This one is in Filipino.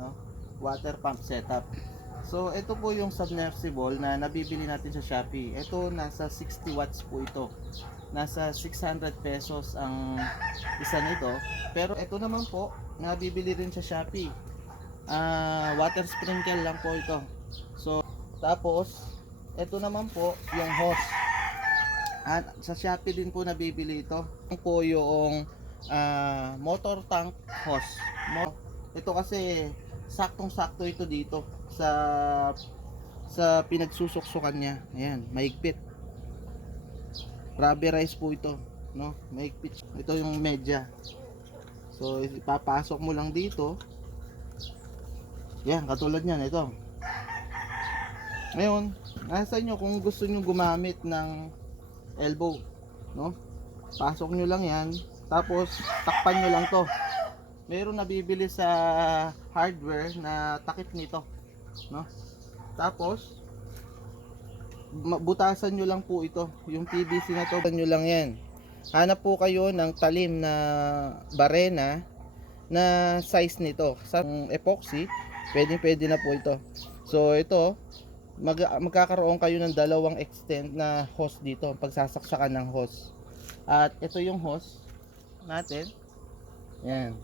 no? Water pump setup. So ito po yung submersible na nabibili natin sa Shopee. Ito nasa 60 watts po ito. Nasa 600 pesos ang isa nito. Pero ito naman po, nabibili rin sa Shopee. Water sprinkle lang po ito. So tapos ito naman po yung hose. At sa Shopee din po nabibili ito. Ito po yung motor tank hose. Ito kasi saktong-sakto ito dito sa pinagsusuksukan niya. Ayan, mahigpit. Rubberized po ito, no? Mahigpit. Ito yung media. So ipapasok mo lang dito. Yan, katulad niyan ito. Ngayon, nasa inyo kung gusto niyo gumamit ng elbow, no? Pasok nyo lang yan, tapos takpan nyo lang to. Meron nabibili sa hardware na takip nito, no? Tapos butasan nyo lang po ito, yung PVC na to, butasan nyo lang yan. Hanap po kayo ng talim na barena na size nito. Sa epoxy, pwede na po ito. So ito, magkakaroon kayo ng dalawang extend na hose dito, pagsasaksakan ng hose. At ito yung hose natin. Yan.